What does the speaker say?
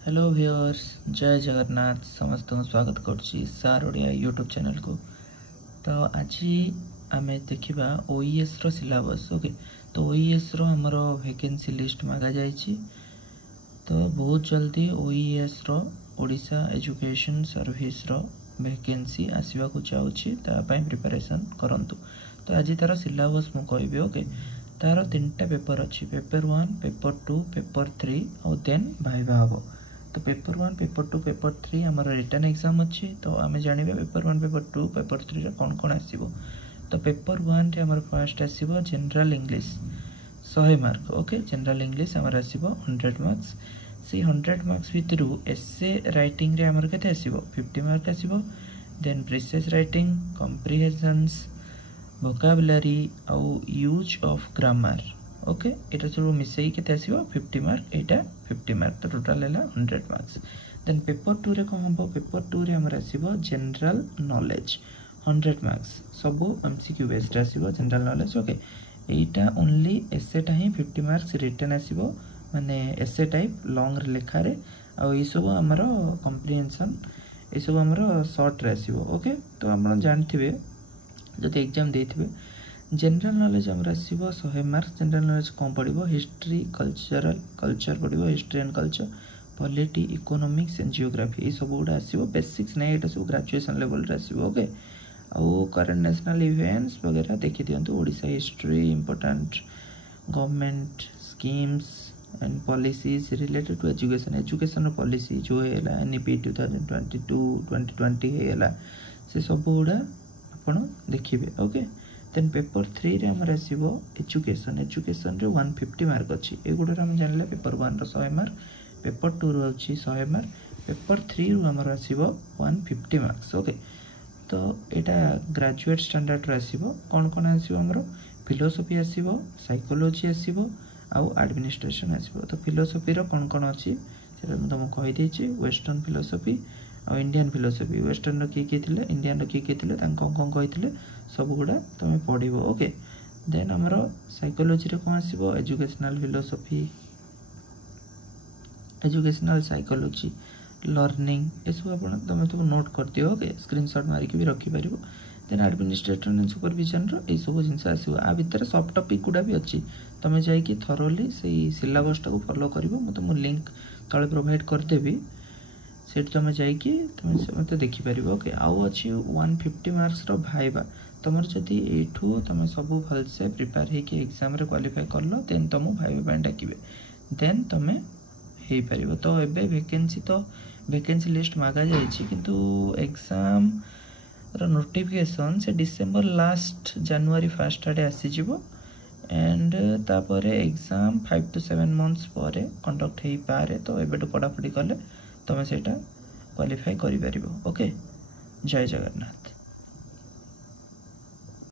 Hello viewers, जय जगन्नाथ। समस्त को स्वागत करुच्ची सार ओडिया यूट्यूब चैनल को। तो आज आम देखा ओईएस रो सिलेबस। ओके, तो ओईएस रो हमर वैकेंसी लिस्ट मागा जाइए। तो बहुत जल्दी ओईएस रो ओडिशा एजुकेशन सर्विस रो वैकेंसी आसवा को जाऊँगी, प्रिपरेशन करंतु। तो आज तार सिलेबस मु कहबी। ओके, तार 3टा पेपर अच्छी, पेपर 1, पेपर 2, पेपर 3 और देन भाइवा हम। तो पेपर 1, पेपर 2, पेपर 3 आम रिटर्न एग्जाम अच्छी। तो आम जाना पेपर 1, पेपर 2, पेपर 3 कौन कौन आसो। तो पेपर 1 रे आमर फर्स्ट आसो general English 100 mark. Okay, general English आमर आसो 100 मार्क्स। से 100 मार्क्स भितर एसे राइटिंग रे आमर केते आसो 50 मार्क आसो। देन प्रिसाइज राइटिंग, कम्प्रिहेंशन्स, वोकाबुलरी आउ यूज ऑफ ग्रामर। ओके, ये सब मिसई के 50 मार्क, यहाँ 50 मार्क। तो टोटाल है 100 मार्क्स। देन पेपर 2 रे कौन हम, पेपर 2 रे हमर आसो जनरल नॉलेज 100 मार्क्स। सब एमसीक्यू बेस्ड आसो जनरल नॉलेज। ओके, एटा ओनली एसेटा ही 50 मार्क्स रिटर्न आसो, माने एसे टाइप लॉन्ग लेखार। आई सब आमर कम्प्रिहेंशन, ये सब आमर सर्ट रे आसो। ओके, तो आप जानते जब एग्जाम देते जनरल नॉलेज आमर आसो 100 मार्क्स। जनरल नॉलेज कौन पड़ो, हिस्ट्री, कल्चर पड़ो, history and culture, polity, economics and geography, ये सब गुड़ा आसो। बेसिक्स नहीं, ये सब ग्रेजुएशन लेवल रे आसो। ओके, आउ करंट नेशनल इवेंट्स वगैरह देखी दिंतु। Odisha history, important government schemes and policies related to education, education policy जो है एनईपी 2022-2020 है, से सब गुड़ा आप देखिए। ओके, देन पेपर 3 रे हमर आसो एजुकेशन। एजुकेशन रे 150 मार्क अच्छी। एगुड़ा हम जानले पेपर 1 रो 100 मार्क, पेपर 2 रो अच्छी 100 मार्क, पेपर 3 रो हमर आसो 150 मार्क्स। ओके, तो यहाँ ग्रेजुएट स्टैंडर्ड रो आसो। कौन कौन आसो हमर, फिलोसफी आसो, साइकोलॉजी आसो, आउ एडमिनिस्ट्रेशन आसो। तो फिलोसफी रो कौन कौन अच्छी से तुमको कही देछि। वेस्टर्न फिलोसफी और इंडियन फिलोसफी, वेस्टर्न किए थे, इंडियन किए थे, कौन कही सब गुड़ा तुम पढ़ो। ओके, देन आमर साइकोलॉजी रे कौन आसो, educational philosophy, educational psychology, learning, ये सब तुम सब नोट कर दियो। ओके, स्क्रीनशॉट मारिक भी रखिपर। देन एडमिनिस्ट्रेटर एंड सुपरविजन ये सब जिन आसो। आ भितर सब टॉपिक गुड़ा भी अच्छी। तुम जाकि थरोली से सिलेबस टाक फॉलो कर। तुम लिंक तले प्रोवाइड करदेवी, से तुम जाकि तुम मत देखिपर। ओके, आउ अच्छी 150 मार्क्स रो भाइबा। तुम जदि एठू तुम सब भलसे प्रिपेयर होकि एग्जाम रे क्वालिफाई कर लो, देन तुम भाइबा डाकिबे, देन तुम हो पार। तो एबे वैकेंसी लिस्ट मागा जाइए, किंतु एग्जाम रो नोटिफिकेशन से डिसेंबर लास्ट जनवरी फर्स्ट आड़े आसीजिवो। एंड तापर एग्जाम 5 to 7 months पर कंडक्ट हो पारे। तो एबेटू पढ़ापढ़ी कले तुम से क्वालिफाई कर। ओके, जय जगन्नाथ।